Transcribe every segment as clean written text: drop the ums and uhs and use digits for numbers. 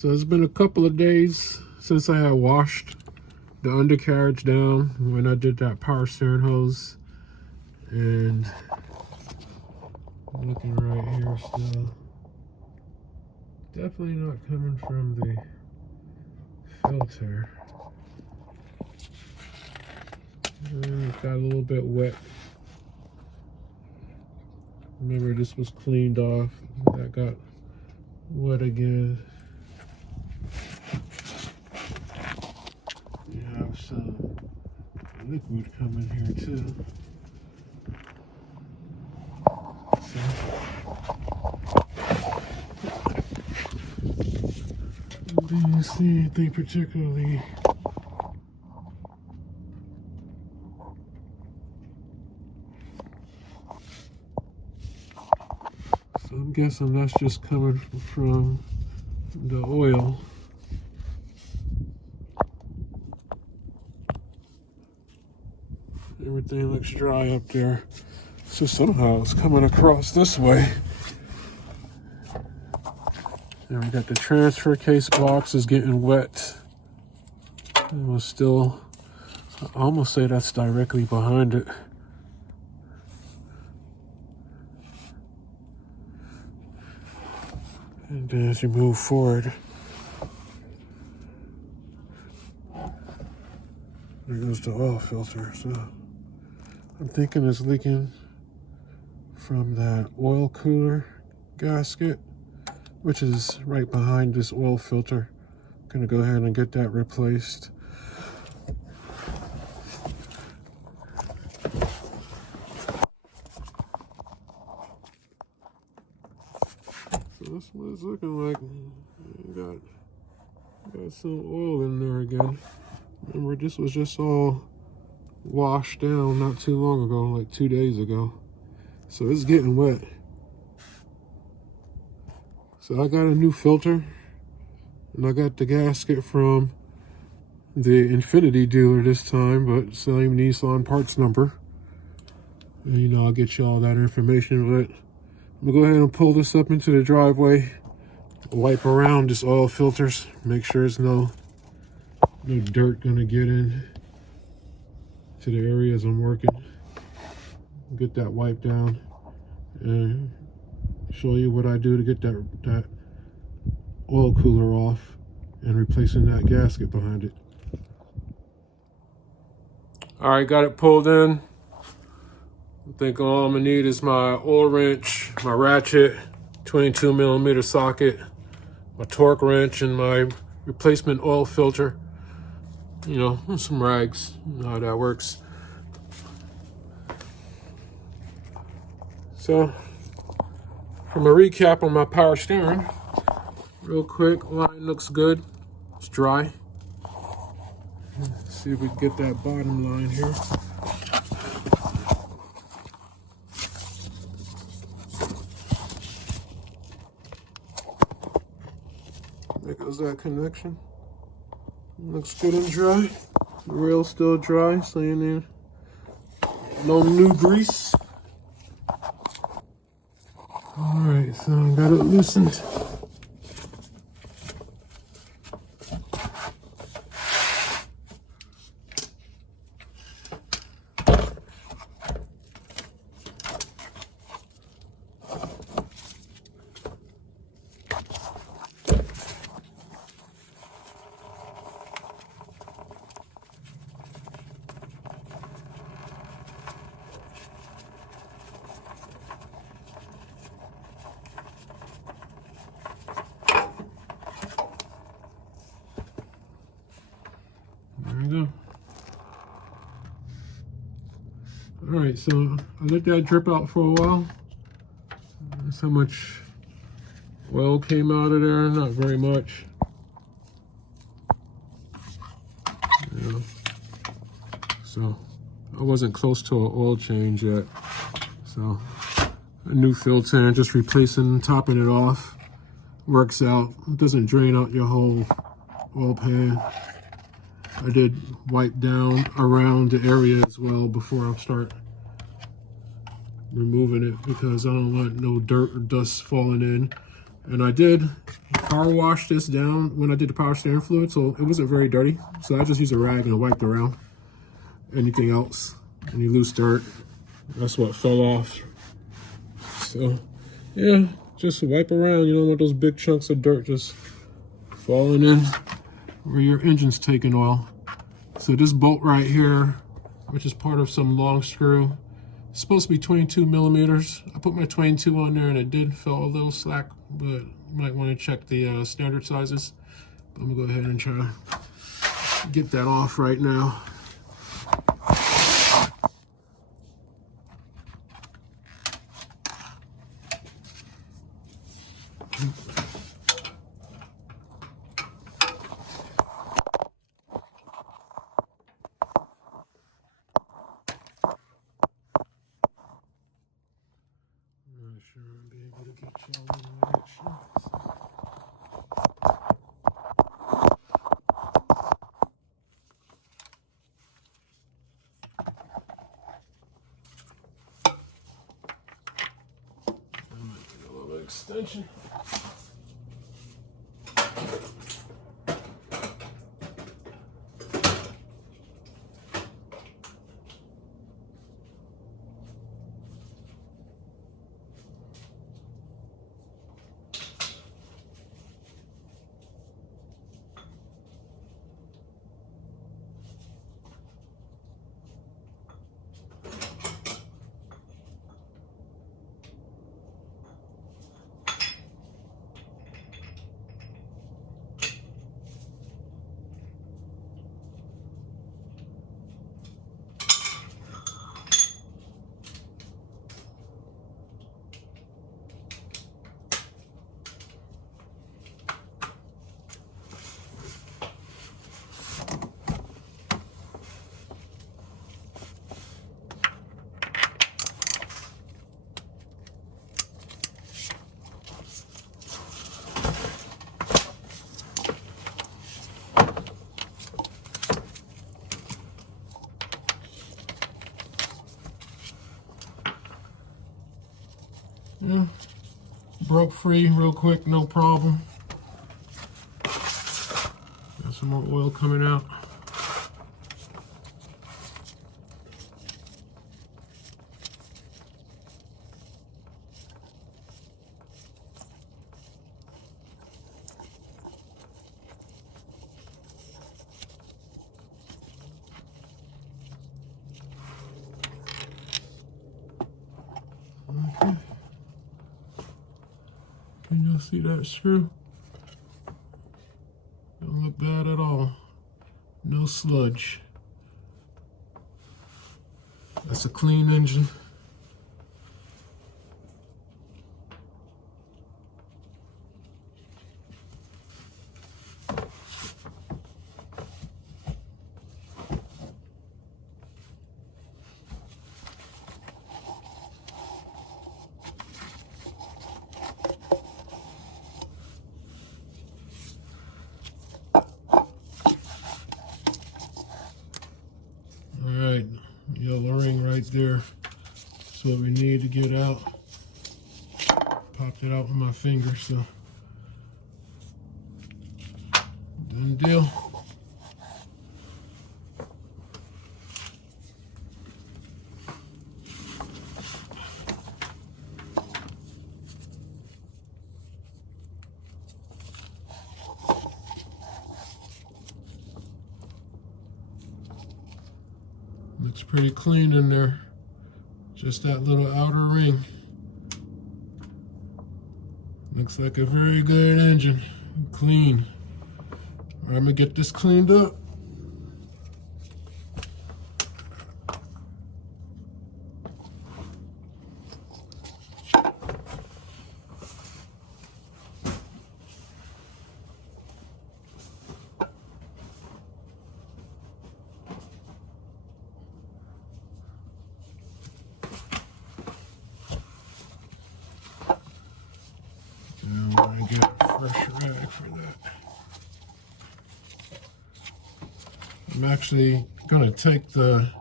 So it's been a couple of days since I had washed the undercarriage down when I did that power steering hose. And I'm looking right here still. Definitely not coming from the filter. And it got a little bit wet. Remember, this was cleaned off. That got wet again. You have some liquid coming here too. So, didn't see anything particularly. So I'm guessing that's just coming from the oil. Everything looks dry up there. So somehow it's coming across this way. And we got the transfer case box is getting wet. It was still, I almost say that's directly behind it. And then as you move forward, there goes the oil filter. So I'm thinking it's leaking from that oil cooler gasket, which is right behind this oil filter. I'm gonna go ahead and get that replaced. So that's what it's looking like. Got some oil in there again. Remember, this was just all washed down not too long ago, like 2 days ago. So it's getting wet. So I got a new filter, and I got the gasket from the Infiniti dealer this time, but same Nissan parts number. And, you know, I'll get you all that information, but I'm gonna go ahead and pull this up into the driveway, wipe around this oil filters, make sure there's no dirt gonna get in to the areas I'm working. Get that wiped down and show you what I do to get that oil cooler off and replacing that gasket behind it. All right, got it pulled in. I think all I'm gonna need is my oil wrench, my ratchet, 22mm socket, my torque wrench, and my replacement oil filter. You know, some rags. You know how that works. So, from a recap on my power steering, real quick, line looks good. It's dry. Let's see if we can get that bottom line here. There goes that connection. Looks good and dry. The rail's still dry, so you need no new grease. Alright, so I got it loosened. There you go. All right, so I let that drip out for a while. That's how much oil came out of there. Not very much. Yeah. So I wasn't close to an oil change yet. So a new filter and just replacing, topping it off works out. It doesn't drain out your whole oil pan. I did wipe down around the area as well before I start removing it because I don't want no dirt or dust falling in. And I did power wash this down when I did the power steering fluid, so it wasn't very dirty. So I just used a rag and wiped around anything else, any loose dirt. That's what fell off. So yeah, just wipe around. You don't want those big chunks of dirt just falling in where your engine's taking oil. So this bolt right here, which is part of some long screw, it's supposed to be 22 millimeters. I put my 22 on there and it did fell a little slack, but you might want to check the standard sizes. But I'm gonna go ahead and try to get that off right now. I'm not sure I'll be able to get you all in the right shots. I might get a little bit of extension. Yeah, broke free real quick, no problem. Got some more oil coming out. Okay. Can you see that screw? Don't look bad at all. No sludge. That's a clean engine. Alright, yellow ring right there. That's what we need to get out. Popped it out with my finger, so done deal. Looks pretty clean in there. Just that little outer ring. Looks like a very good engine. Clean. All right, I'm gonna get this cleaned up. Now I get a fresh rag for that. I'm actually gonna take the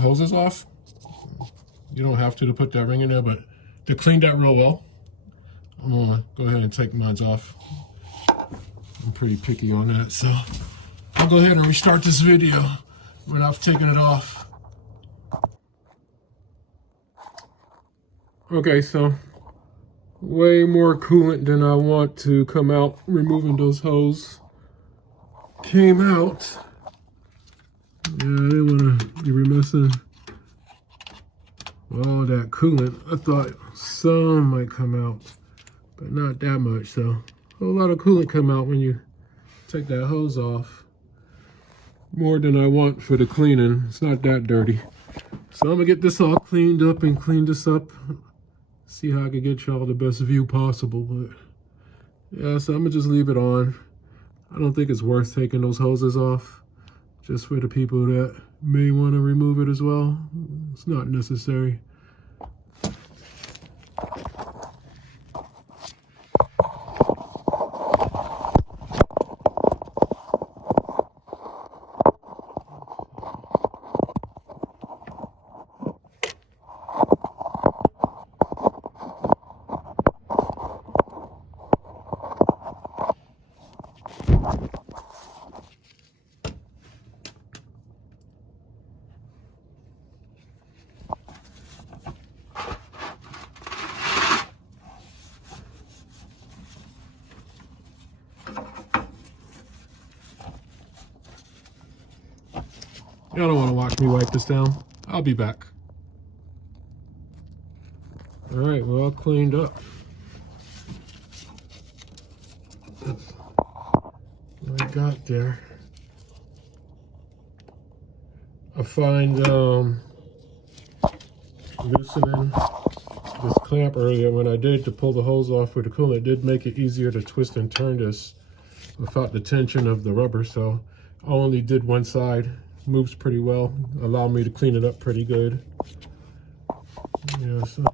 hoses off. You don't have to put that ring in there, but to clean that real well, I'm gonna go ahead and take mine off. I'm pretty picky on that, so I'll go ahead and restart this video without taking it off. Okay, so way more coolant than I want to come out. Removing those hoses came out. Yeah, I didn't want to be messing all that coolant. I thought some might come out, but not that much. So a whole lot of coolant come out when you take that hose off. More than I want for the cleaning. It's not that dirty. So I'm gonna get this all cleaned up and clean this up. See how I can get y'all the best view possible. But yeah, so I'm gonna just leave it on. I don't think it's worth taking those hoses off. Just for the people that may want to remove it as well. It's not necessary. Y'all don't want to watch me wipe this down. I'll be back. All right, we're all cleaned up. That's what I got there. I find loosening this clamp earlier when I did to pull the hose off with the coolant, it did make it easier to twist and turn this without the tension of the rubber. So I only did one side. Moves pretty well, allow me to clean it up pretty good. Yeah, so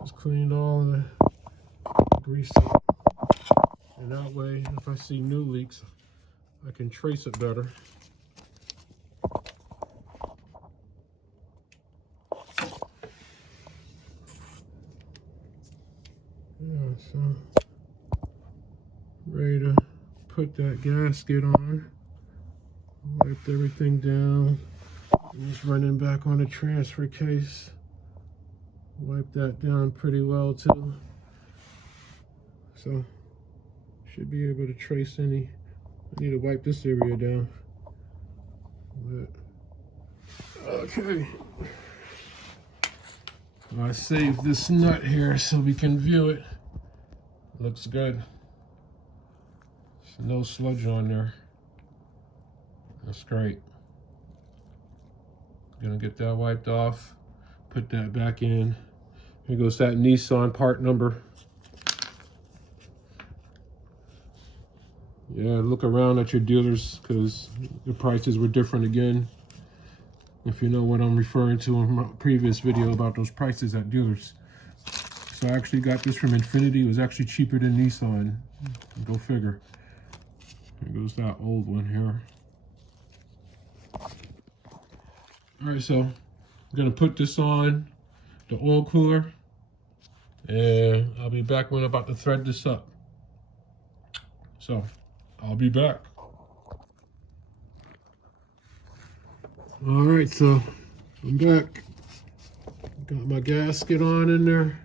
just cleaned all of the grease up. And that way, if I see new leaks, I can trace it better. Yeah, so ready to put that gasket on. Wiped everything down. I'm just running back on the transfer case. Wipe that down pretty well too. So should be able to trace any. I need to wipe this area down. But, okay. I saved this nut here so we can view it. Looks good. There's no sludge on there. That's great. Gonna get that wiped off, put that back in. Here goes that Nissan part number. Yeah, look around at your dealers because the prices were different again. If you know what I'm referring to in my previous video about those prices at dealers. So I actually got this from Infiniti. It was actually cheaper than Nissan. Go figure. Here goes that old one here. All right, so I'm gonna put this on the oil cooler and I'll be back when I'm about to thread this up. So I'll be back. All right, so I'm back. Got my gasket on in there.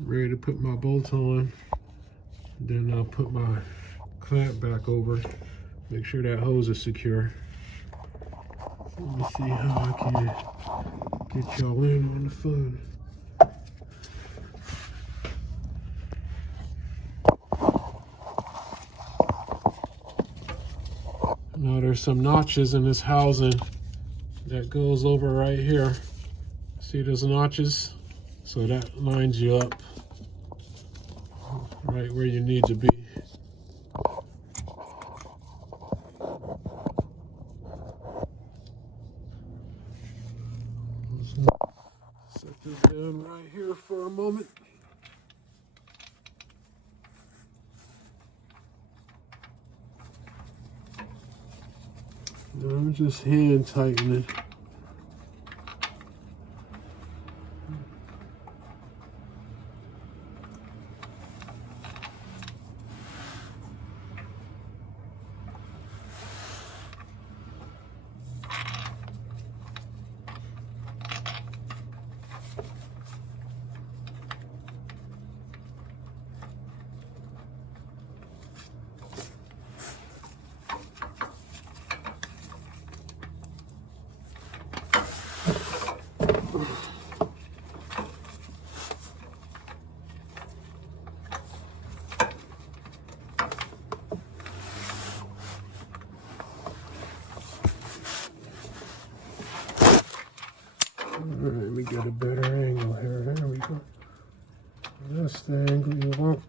Ready to put my bolt on. Then I'll put my clamp back over. Make sure that hose is secure. Let me see how I can get y'all in on the phone. Now there's some notches in this housing that goes over right here. See those notches? So that lines you up right where you need to be. Set this down right here for a moment. Now I'm just hand tightening. right, let me get a better angle here. There we go. That's the angle you want.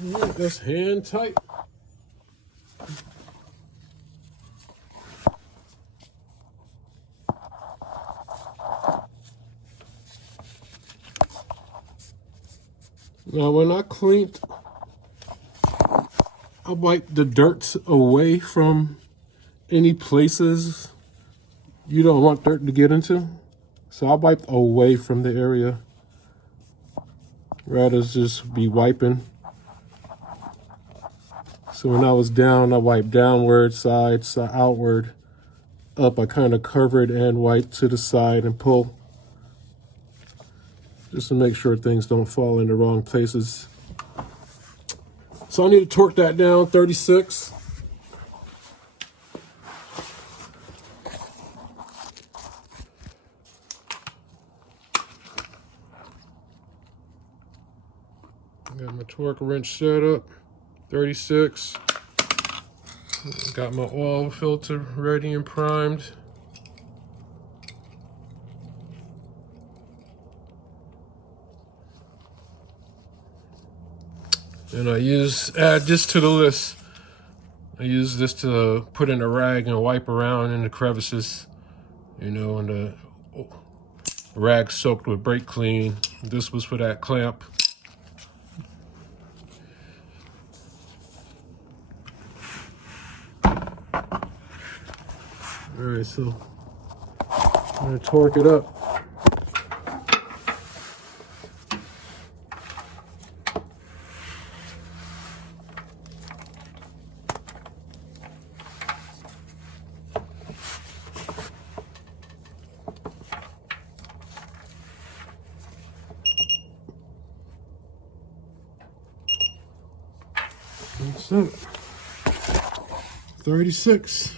All right, that's hand tight. Now when I cleaned, I wiped the dirt away from any places you don't want dirt to get into. So I wiped away from the area rather than just be wiping. So when I was down, I wiped downward, side, outward, up. I kind of covered and wiped to the side and pull, just to make sure things don't fall in the wrong places. So I need to torque that down, 36. Got my torque wrench set up, 36. Got my oil filter ready and primed. And I add this to the list. I use this to put in a rag and wipe around in the crevices, you know, and the rag soaked with brake clean. This was for that clamp. All right, so I'm gonna torque it up. That's it. 36.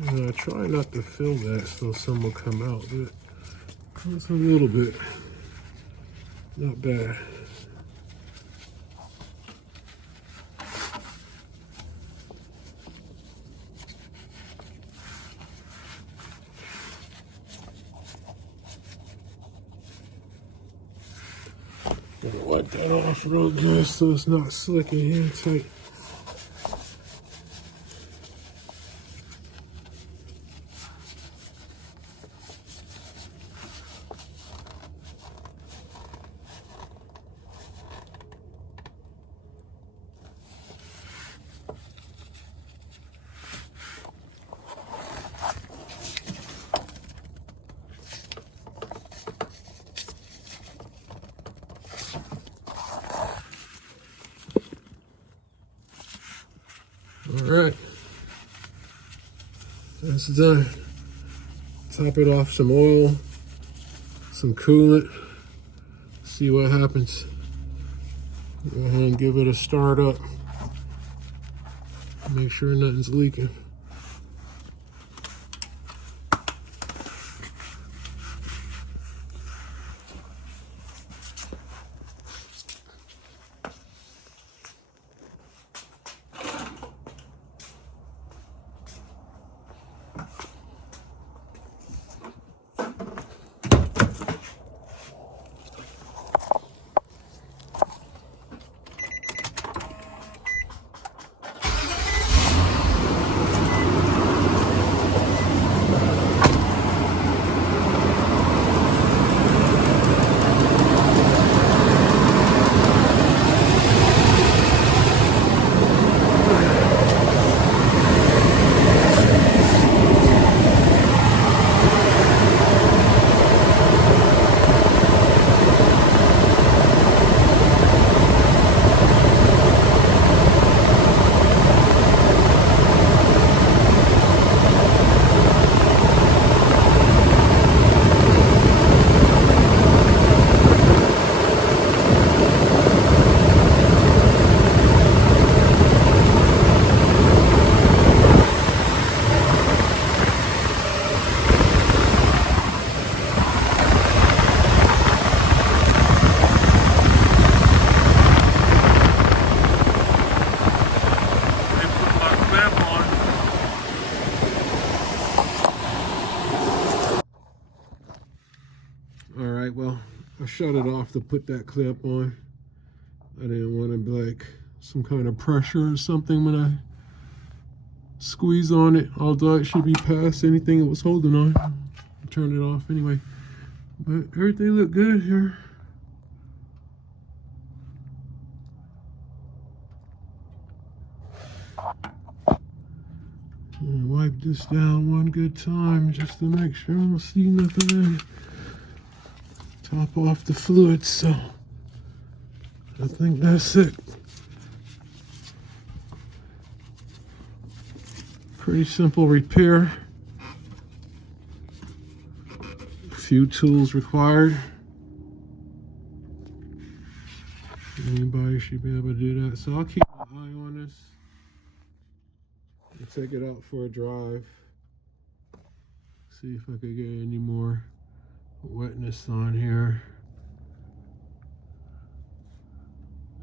And I try not to film that so some will come out, but it's a little bit. Not bad. Gotta wipe that off real good so it's not slick and hand tight. All right, that's done. Top it off some oil, some coolant, see what happens. Go ahead and give it a start up. Make sure nothing's leaking. All right, well, I shut it off to put that clip on. I didn't want to be like some kind of pressure or something when I squeeze on it, although it should be past anything it was holding on. I'll turn it off anyway. But everything looked good here. Wipe this down one good time just to make sure I don't see nothing in. Top off the fluid, so I think that's it. Pretty simple repair. A few tools required. Anybody should be able to do that. So I'll keep my eye on this. I'll take it out for a drive. See if I could get any more wetness on here.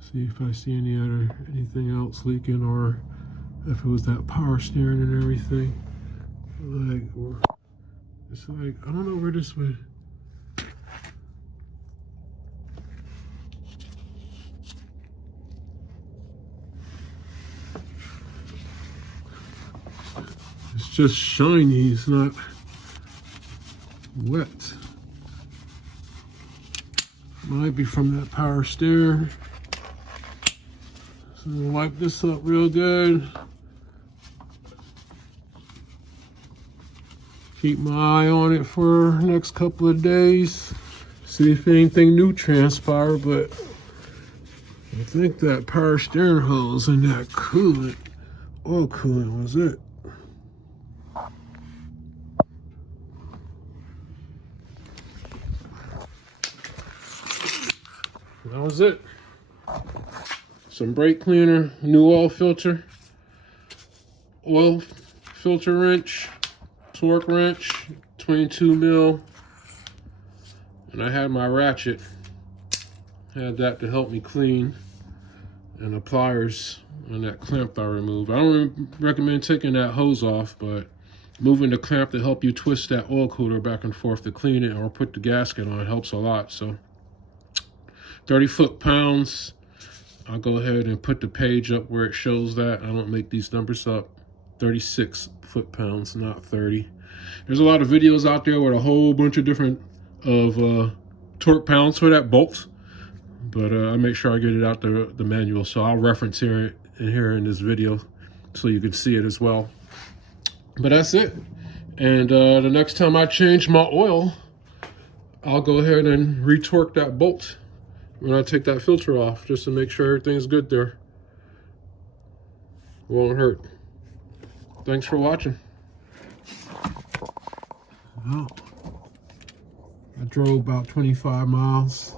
See if I see anything else leaking, or if it was that power steering and everything. It's like, I don't know where this went. It's just shiny, it's not wet. Might be from that power steer. So wipe this up real good. Keep my eye on it for the next couple of days. See if anything new transpired, but I think that power steering hose and that coolant, oil coolant, was it. That was it. Some brake cleaner, new oil filter wrench, torque wrench, 22 mil, and I had my ratchet. Had that to help me clean, and the pliers on that clamp I removed. I don't recommend taking that hose off, but moving the clamp to help you twist that oil cooler back and forth to clean it or put the gasket on helps a lot. So 30 foot-pounds. I'll go ahead and put the page up where it shows that. I don't make these numbers up. 36 foot-pounds, not 30. There's a lot of videos out there with a whole bunch of different torque pounds for that bolt, but I make sure I get it out the manual, so I'll reference here in this video so you can see it as well. But that's it. And the next time I change my oil, I'll go ahead and retorque that bolt when I take that filter off, just to make sure everything's good there. Won't hurt. Thanks for watching. Well, I drove about 25 miles.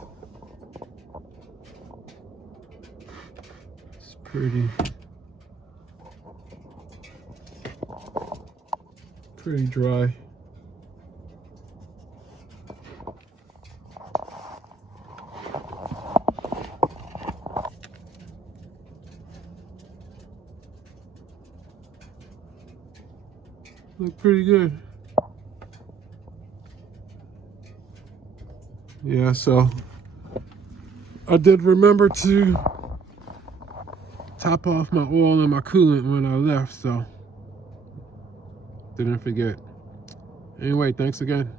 It's pretty dry. Look pretty good. Yeah, so I did remember to top off my oil and my coolant when I left, so didn't forget. Anyway, thanks again.